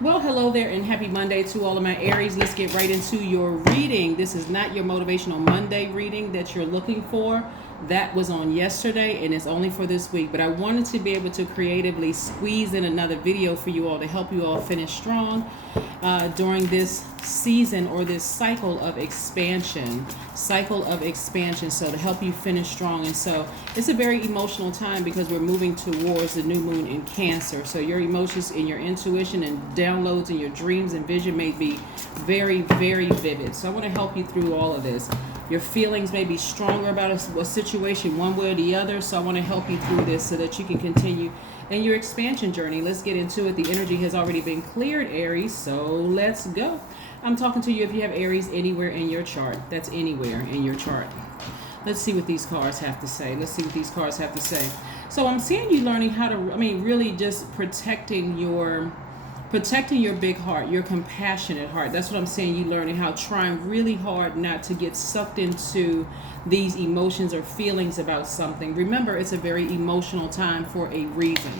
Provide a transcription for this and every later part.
Well, hello there, and happy Monday to all of my Aries. Let's get right into your reading. This is not your Motivational Monday reading that you're looking for. That was on yesterday, and it's only for this week. But I wanted to be able to creatively squeeze in another video for you all to help you all finish strong during this season or this cycle of expansion. So to help you finish strong. And so it's a very emotional time because we're moving towards the new moon in Cancer. So your emotions and your intuition and downloads and your dreams and vision may be very, very vivid. So I want to help you through all of this. Your feelings may be stronger about a situation one way or the other. So I want to help you through this so that you can continue in your expansion journey. Let's get into it. The energy has already been cleared, Aries. So let's go. I'm talking to you if you have Aries anywhere in your chart. That's anywhere in your chart. Let's see what these cards have to say. So I'm seeing you learning how to, really just protecting your big heart, your compassionate heart. That's what I'm saying. You learning how, trying really hard not to get sucked into these emotions or feelings about something. Remember, it's a very emotional time for a reason.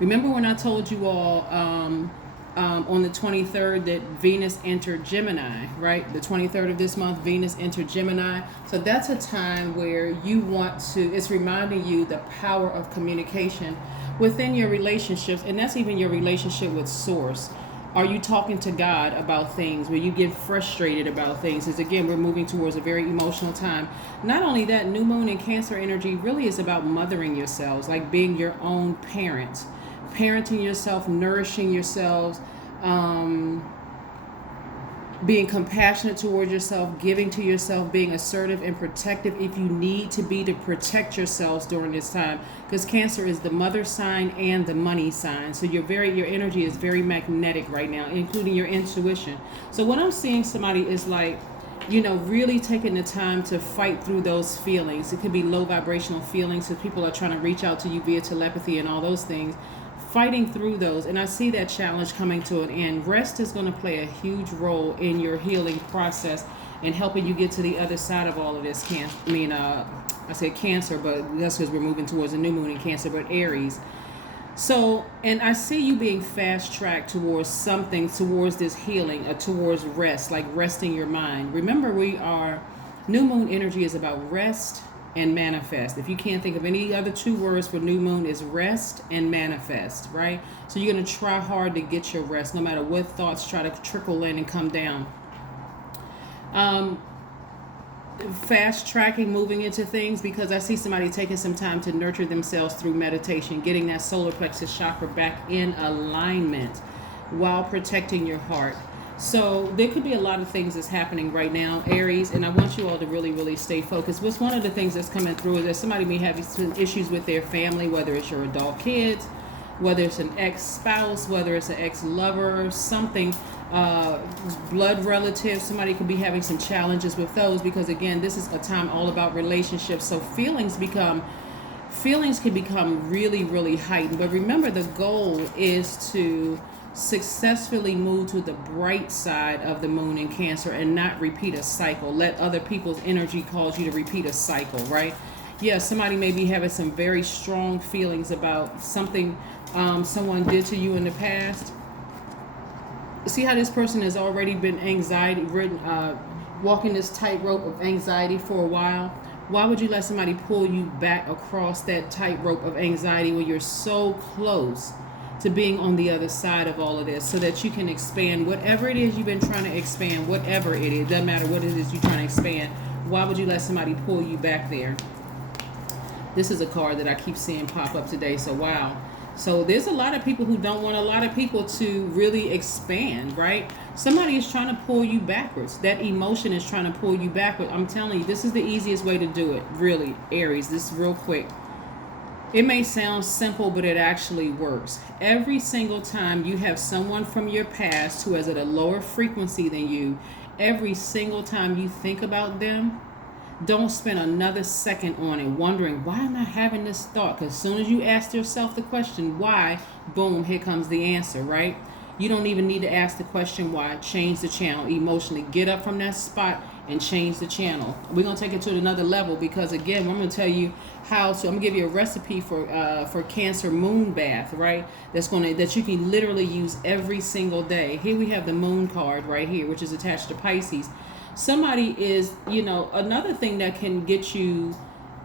Remember when I told you all on the 23rd that Venus entered Gemini, right? The 23rd of this month, Venus entered Gemini. So that's a time where you want to, it's reminding you the power of communication within your relationships, and that's even your relationship with Source. Are you talking to God about things where you get frustrated about things? Because again, we're moving towards a very emotional time. Not only that, new moon and Cancer energy really is about mothering yourselves, like being your own parent, parenting yourself, nourishing yourselves, being compassionate towards yourself, giving to yourself, being assertive and protective if you need to be, to protect yourselves during this time. Because Cancer is the mother sign and the money sign. So your energy is very magnetic right now, including your intuition. So what I'm seeing somebody is like, really taking the time to fight through those feelings. It could be low vibrational feelings because people are trying to reach out to you via telepathy and all those things. Fighting through those, and I see that challenge coming to an end. Rest is going to play a huge role in your healing process and helping you get to the other side of all of this. I said Cancer, but that's because we're moving towards a new moon in Cancer, but Aries. So, and I see you being fast-tracked towards something, towards this healing, towards rest, like resting your mind. Remember, new moon energy is about rest and manifest. If you can't think of any other two words for new moon, is rest and manifest, right? So you're going to try hard to get your rest, no matter what thoughts try to trickle in and come down. Fast tracking, moving into things, because I see somebody taking some time to nurture themselves through meditation, getting that solar plexus chakra back in alignment while protecting your heart. So there could be a lot of things that's happening right now, Aries, and I want you all to really, really stay focused. What's one of the things that's coming through is that somebody may have some issues with their family, whether it's your adult kids, whether it's an ex-spouse, whether it's an ex-lover, something, blood relative. Somebody could be having some challenges with those because, again, this is a time all about relationships. So feelings can become really, really heightened. But remember, the goal is to successfully move to the bright side of the moon in Cancer and not repeat a cycle. Let other people's energy cause you to repeat a cycle, right? Yeah, somebody may be having some very strong feelings about something someone did to you in the past. See how this person has already been walking this tightrope of anxiety for a while? Why would you let somebody pull you back across that tightrope of anxiety when you're so close to being on the other side of all of this, so that you can expand whatever it is you've been trying to expand, whatever it is, doesn't matter what it is you're trying to expand. Why would you let somebody pull you back there? This is a card that I keep seeing pop up today, so wow. So there's a lot of people who don't want a lot of people to really expand, right? Somebody is trying to pull you backwards. That emotion is trying to pull you backward. I'm telling you, this is the easiest way to do it, really, Aries. This is real quick. It may sound simple, but it actually works. Every single time you have someone from your past who is at a lower frequency than you, every single time you think about them, don't spend another second on it wondering, why am I having this thought? Because as soon as you ask yourself the question, why, boom, here comes the answer, right? You don't even need to ask the question why. Change the channel emotionally. Get up from that spot and change the channel. We're going to take it to another level because, again, I'm going to tell you how to. I'm going to give you a recipe for Cancer moon bath, right? That you can literally use every single day. Here we have the moon card right here, which is attached to Pisces. Somebody is, another thing that can get you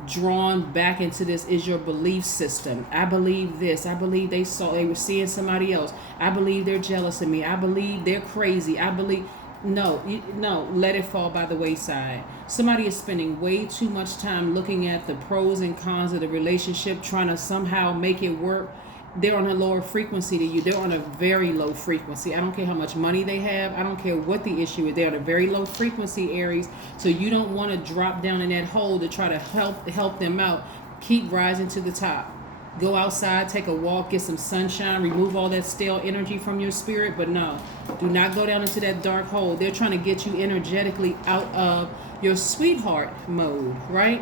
drawn back into this is your belief system. I believe this. I believe they were seeing somebody else. I believe they're jealous of me. I believe they're crazy. I believe. No, let it fall by the wayside. Somebody is spending way too much time looking at the pros and cons of the relationship, trying to somehow make it work. They're on a lower frequency to you. They're on a very low frequency. I don't care how much money they have. I don't care what the issue is. They're on a very low frequency, Aries. So you don't want to drop down in that hole to try to help them out. Keep rising to the top. Go outside, take a walk, get some sunshine, remove all that stale energy from your spirit. But no, do not go down into that dark hole. They're trying to get you energetically out of your sweetheart mode, right?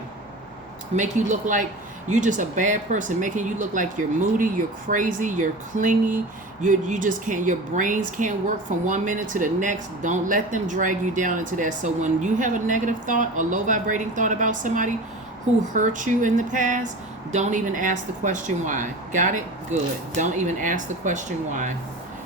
Make you look like you're just a bad person, making you look like you're moody, you're crazy, you're clingy, you just can't, your brains can't work from 1 minute to the next. Don't let them drag you down into that. So when you have a negative thought, a low vibrating thought about somebody who hurt you in the past, don't even ask the question why. Got it? Good. Don't even ask the question why.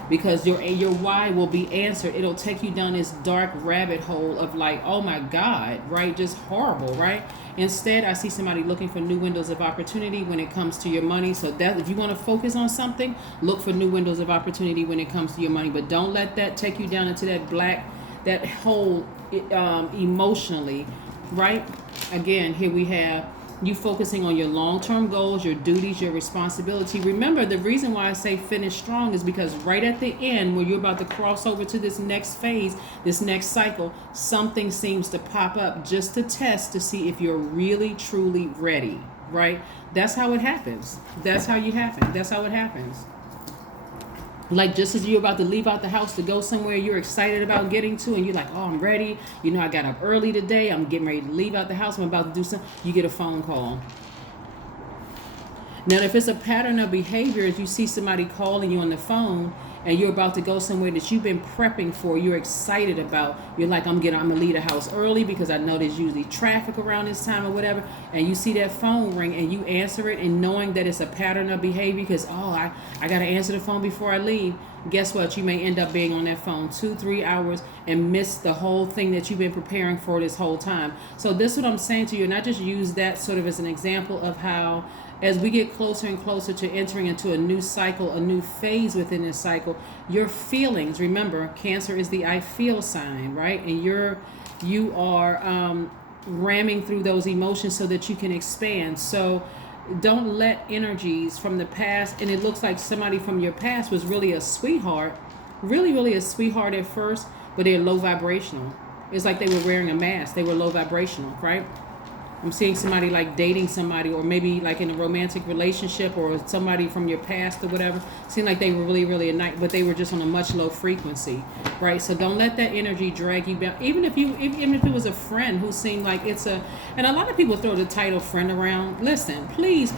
Because your why will be answered. It'll take you down this dark rabbit hole of like, oh my God, right? Just horrible, right? Instead, I see somebody looking for new windows of opportunity when it comes to your money. So that if you want to focus on something, look for new windows of opportunity when it comes to your money. But don't let that take you down into that hole emotionally, right? Again, here we have you focusing on your long-term goals, your duties, your responsibility. Remember, the reason why I say finish strong is because right at the end, when you're about to cross over to this next phase, this next cycle, something seems to pop up just to test to see if you're really, truly ready, right? That's how it happens. That's how it happens. Like just as you're about to leave out the house to go somewhere you're excited about getting to, and you're like, oh, I'm ready. I got up early today. I'm getting ready to leave out the house. I'm about to do something. You get a phone call. Now, if it's a pattern of behavior, if you see somebody calling you on the phone and you're about to go somewhere that you've been prepping for, you're excited about, you're like, I'm gonna leave the house early because I know there's usually traffic around this time or whatever, and you see that phone ring and you answer it, and knowing that it's a pattern of behavior because, I gotta answer the phone before I leave. Guess what? You may end up being on that phone 2-3 hours and miss the whole thing that you've been preparing for this whole time. So this is what I'm saying to you, and I just use that sort of as an example of how as we get closer and closer to entering into a new cycle, a new phase within this cycle, your feelings, remember, Cancer is the I feel sign, right? And you are ramming through those emotions so that you can expand. So don't let energies from the past, and it looks like somebody from your past was really a sweetheart, really a sweetheart at first, but they're low vibrational. It's like they were wearing a mask. They were low vibrational, right? I'm seeing somebody like dating somebody, or maybe like in a romantic relationship, or somebody from your past or whatever. Seemed like they were really a night, but they were just on a much low frequency, right? So don't let that energy drag you down. Even if it was a friend who seemed like and a lot of people throw the title friend around. Listen, please,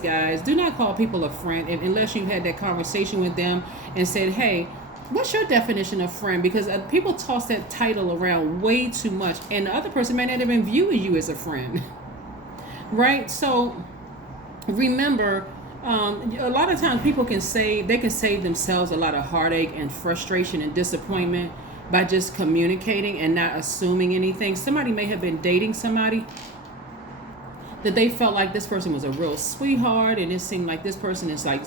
guys, do not call people a friend unless you had that conversation with them and said, hey, what's your definition of friend? Because people toss that title around way too much, and the other person may not even view you as a friend, right? So remember, a lot of times people can save themselves a lot of heartache and frustration and disappointment by just communicating and not assuming anything. Somebody may have been dating somebody that they felt like this person was a real sweetheart, and it seemed like this person is like,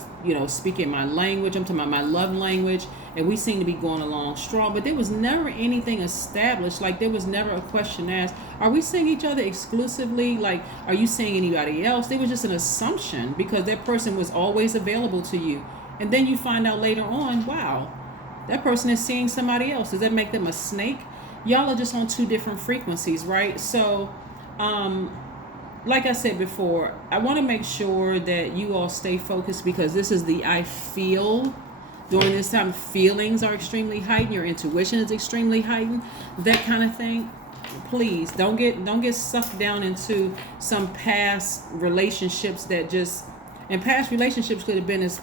speaking my language. I'm talking about my love language, and we seem to be going along strong, but there was never anything established. Like there was never a question asked, are we seeing each other exclusively? Like, are you seeing anybody else? There was just an assumption because that person was always available to you. And then you find out later on, wow, that person is seeing somebody else. Does that make them a snake? Y'all are just on two different frequencies, right? So, like I said before, I want to make sure that you all stay focused, because this is the I feel. During this time, feelings are extremely heightened. Your intuition is extremely heightened. That kind of thing. Please don't get sucked down into some past relationships and past relationships could have been as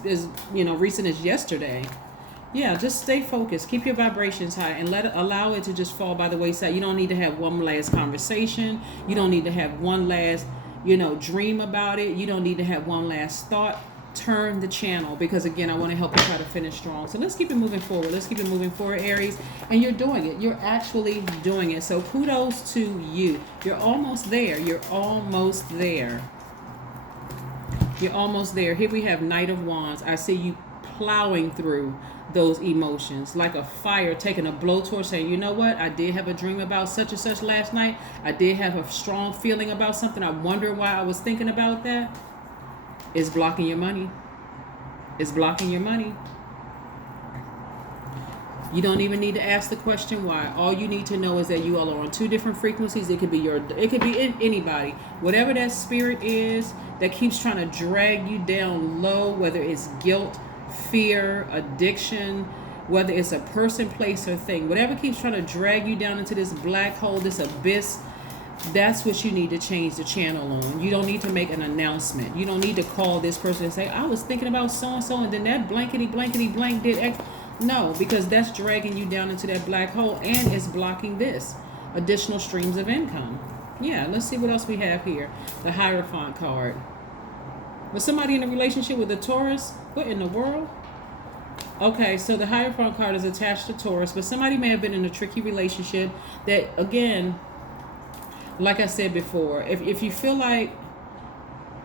recent as yesterday. Yeah, just stay focused. Keep your vibrations high and allow it to just fall by the wayside. You don't need to have one last conversation. You don't need to have one last, dream about it. You don't need to have one last thought. Turn the channel, because again, I want to help you try to finish strong. So let's keep it moving forward. Let's keep it moving forward, Aries. And you're doing it. You're actually doing it. So kudos to you. You're almost there. You're almost there. You're almost there. Here we have Knight of Wands. I see you plowing through those emotions like a fire, taking a blowtorch, saying, you know what, I did have a dream about such and such last night. I did have a strong feeling about something. I wonder why I was thinking about that. It's blocking your money. It's blocking your money. You don't even need to ask the question why. All you need to know is that you all are on two different frequencies. It could be anybody. Whatever that spirit is that keeps trying to drag you down low, whether it's guilt, fear, addiction, whether it's a person, place, or thing, whatever keeps trying to drag you down into this black hole, this abyss, that's what you need to change the channel on. You don't need to make an announcement. You don't need to call this person and say, I was thinking about so-and-so, and then that blankety blank did X. No, because that's dragging you down into that black hole, and it's blocking this additional streams of income. Yeah, let's see what else we have here. The Hierophant card. Was somebody in a relationship with a Taurus? What in the world? Okay, so the Hierophant card is attached to Taurus, but somebody may have been in a tricky relationship that, again, like I said before, if you feel like,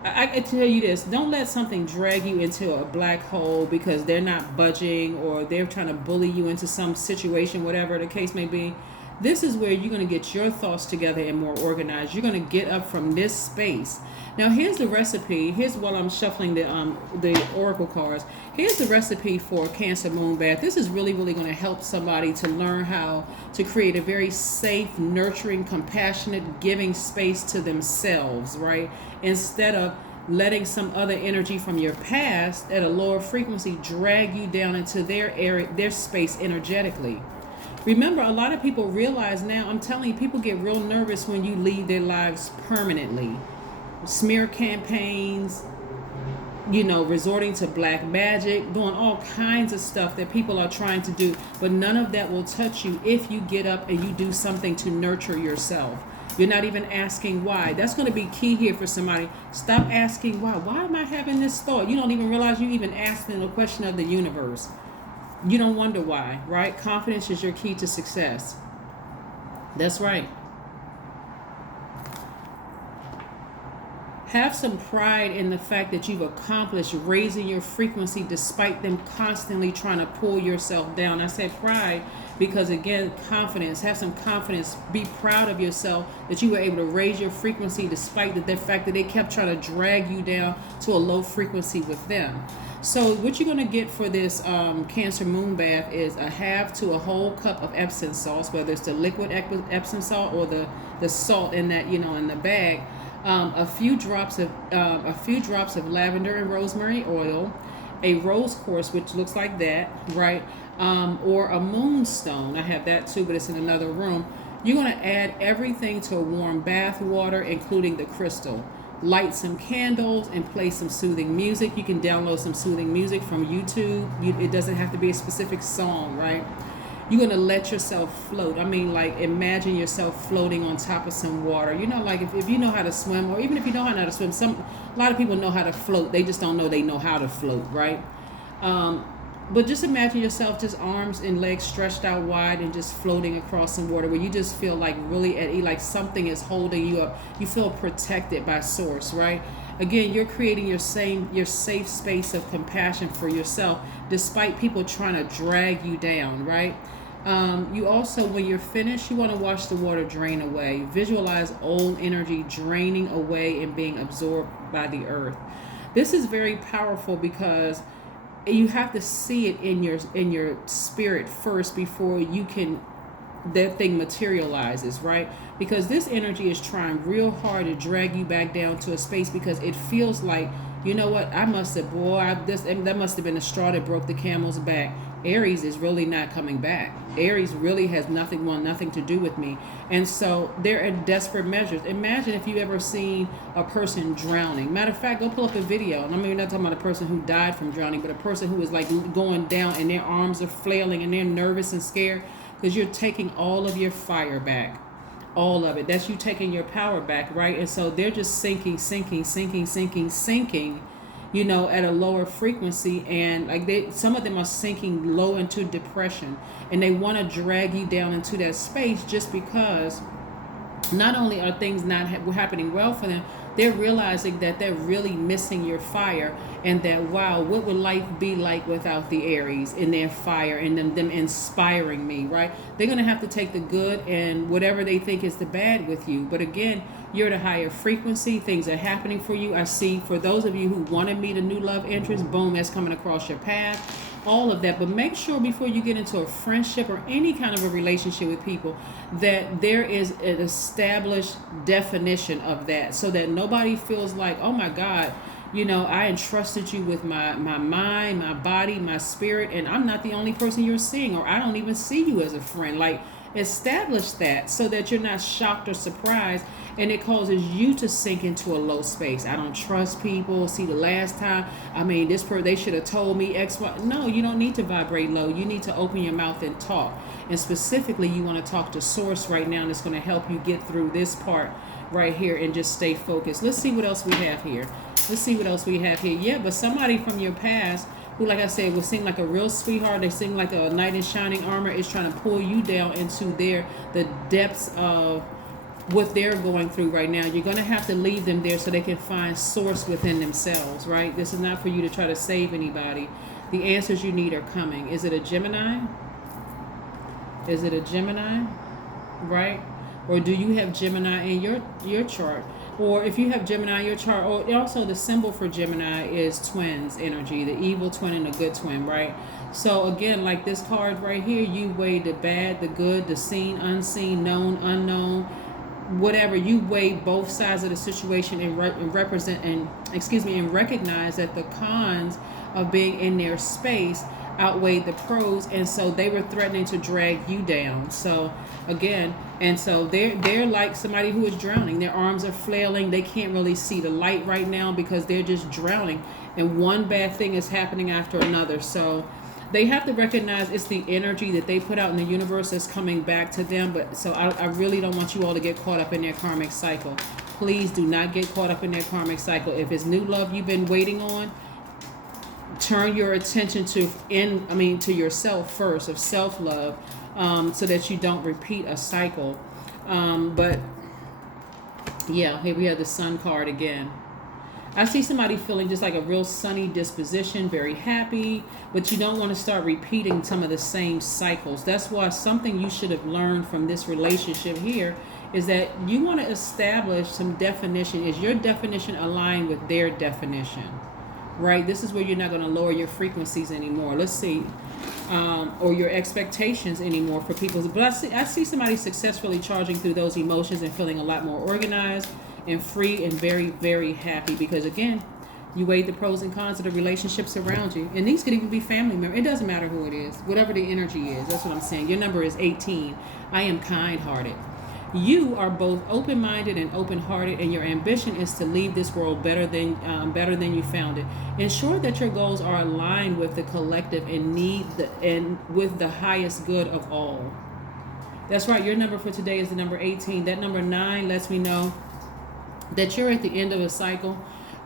I can tell you this, don't let something drag you into a black hole because they're not budging or they're trying to bully you into some situation, whatever the case may be. This is where you're going to get your thoughts together and more organized. You're going to get up from this space. Now, here's the recipe. Here's while I'm shuffling the oracle cards. Here's the recipe for Cancer Moon Bath. This is really, really going to help somebody to learn how to create a very safe, nurturing, compassionate, giving space to themselves, right? Instead of letting some other energy from your past at a lower frequency drag you down into their area, their space energetically. Remember, a lot of people realize now, I'm telling you, people get real nervous when you leave their lives permanently. Smear campaigns, resorting to black magic, doing all kinds of stuff that people are trying to do. But none of that will touch you if you get up and you do something to nurture yourself. You're not even asking why. That's going to be key here for somebody. Stop asking why. Why am I having this thought? You don't even realize you even asking the question of the universe. You don't wonder why, right? Confidence is your key to success. That's right. Have some pride in the fact that you've accomplished raising your frequency despite them constantly trying to pull yourself down. I said pride because, again, confidence. Have some confidence. Be proud of yourself that you were able to raise your frequency despite the fact that they kept trying to drag you down to a low frequency with them. So what you're going to get for this Cancer Moon Bath is a half to a whole cup of Epsom salts, whether it's the liquid Epsom salt or the salt in that, in the bag. A few drops of lavender and rosemary oil, a rose quartz, which looks like that, right? Or a moonstone. I have that too, but it's in another room. You're going to add everything to a warm bath water, including the crystal. Light some candles and play some soothing music. You can download some soothing music from YouTube. It doesn't have to be a specific song, right? You're going to let yourself float. I mean, like, imagine yourself floating on top of some water. Like if you know how to swim, or even if you know how to swim, a lot of people know how to float. They just don't know they know how to float, right? But just imagine yourself just arms and legs stretched out wide and just floating across some water where you just feel like really at ease, like something is holding you up. You feel protected by source, right? Again, you're creating your safe space of compassion for yourself despite people trying to drag you down, right? You also, when you're finished, you want to watch the water drain away. Visualize old energy draining away and being absorbed by the earth. This is very powerful because you have to see it in your spirit first before that thing materializes, right? Because this energy is trying real hard to drag you back down to a space because it feels like, that must have been the straw that broke the camel's back. Aries is really not coming back. Aries really has nothing to do with me. And so they're in desperate measures. Imagine if you ever seen a person drowning. Matter of fact, go pull up a video. And I mean, we're not talking about a person who died from drowning, but a person who is like going down and their arms are flailing and they're nervous and scared because you're taking all of your fire back. All of it. That's you taking your power back, right? And so they're just sinking, you know, at a lower frequency, and like some of them are sinking low into depression, and they want to drag you down into that space just because not only are things not happening well for them, they're realizing that they're really missing your fire, and that, wow, what would life be like without the Aries and their fire and them inspiring me, right? They're going to have to take the good and whatever they think is the bad with you. But again, you're at a higher frequency. Things are happening for you. I see for those of you who want to meet a new love interest, boom, that's coming across your path. All of that. But make sure before you get into a friendship or any kind of a relationship with people that there is an established definition of that, so that nobody feels like, oh my God, you know, I entrusted you with my mind, my body, my spirit, and I'm not the only person you're seeing, or I don't even see you as a friend. Like, establish that so that you're not shocked or surprised, and it causes you to sink into a low space. I don't trust people. See, the last time, I mean, they should have told me X, Y. No, you don't need to vibrate low. You need to open your mouth and talk. And specifically, you want to talk to Source right now, and it's going to help you get through this part right here and just stay focused. Let's see what else we have here. Yeah, but somebody from your past who, like I said, would seem like a real sweetheart. They seem like a knight in shining armor, is trying to pull you down into the depths of what they're going through right now. You're going to have to leave them there so they can find source within themselves, right? This is not for you to try to save anybody. The answers you need are coming. Is it a Gemini? Right? Or do you have Gemini in your chart? Or if you have Gemini in your chart, or also the symbol for Gemini is twins energy, the evil twin and the good twin, right? So again, like this card right here, you weigh the bad, the good, the seen, unseen, known, unknown, whatever. You weigh both sides of the situation and recognize that the cons of being in their space outweighed the pros, and so they were threatening to drag you down. So again, and so they're like somebody who is drowning. Their arms are flailing. They can't really see the light right now because they're just drowning, and one bad thing is happening after another. So they have to recognize it's the energy that they put out in the universe that's coming back to them. But so I really don't want you all to get caught up in their karmic cycle. Please do not get caught up in their karmic cycle. If it's new love you've been waiting on, turn your attention to yourself first, of self-love, so that you don't repeat a cycle. But yeah, here we have the Sun card again. I see somebody feeling just like a real sunny disposition, very happy, but you don't want to start repeating some of the same cycles. That's why something you should have learned from this relationship here is that you want to establish some definition. Is your definition aligned with their definition? Right? This is where you're not going to lower your frequencies anymore. Let's see. Or your expectations anymore for people. But I see somebody successfully charging through those emotions and feeling a lot more organized and free and very, very happy, because again, you weigh the pros and cons of the relationships around you. And these could even be family members. It doesn't matter who it is, whatever the energy is. That's what I'm saying. Your number is 18. I am kind-hearted. You are both open-minded and open-hearted, and your ambition is to leave this world better than you found it. Ensure that your goals are aligned with the collective and with the highest good of all. That's right. Your number for today is the number 18. That number 9 lets me know that you're at the end of a cycle,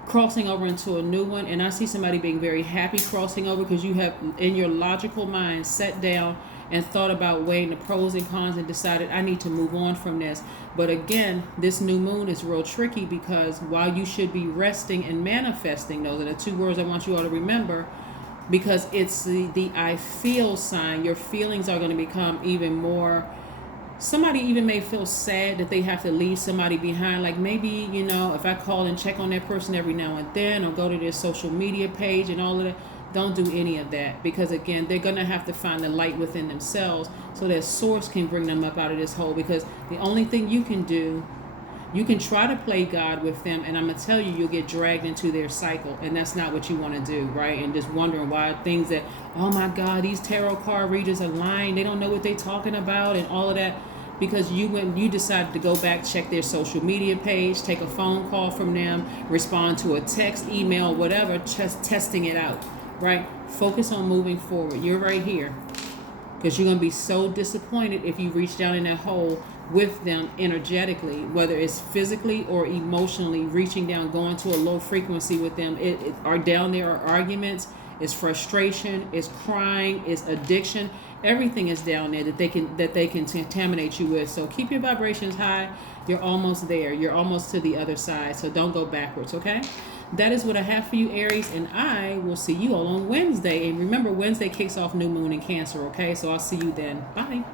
crossing over into a new one. And I see somebody being very happy crossing over because you have, in your logical mind, sat down and thought about weighing the pros and cons and decided, I need to move on from this. But again, this new moon is real tricky, because while you should be resting and manifesting, those are the two words I want you all to remember, because it's the I feel sign. Your feelings are going to become even more. Somebody even may feel sad that they have to leave somebody behind. Like maybe, if I call and check on that person every now and then, or go to their social media page and all of that, don't do any of that, because again, they're going to have to find the light within themselves so that source can bring them up out of this hole. Because the only thing you can do You can try to play God with them, and I'm going to tell you, you'll get dragged into their cycle, and that's not what you want to do, right? And just wondering why things that, oh my God, these tarot card readers are lying. They don't know what they're talking about and all of that, because you decided to go back, check their social media page, take a phone call from them, respond to a text, email, whatever, just testing it out, right? Focus on moving forward. You're right here, because you're going to be so disappointed if you reach down in that hole with them energetically, whether it's physically or emotionally, reaching down, going to a low frequency with them. Are down there are arguments, it's frustration, it's crying, it's addiction. Everything is down there that they can contaminate you with. So keep your vibrations high. You're almost there. You're almost to the other side. So don't go backwards, okay? That is what I have for you, Aries, and I will see you all on Wednesday. And remember, Wednesday kicks off new moon in Cancer, okay? So I'll see you then. Bye.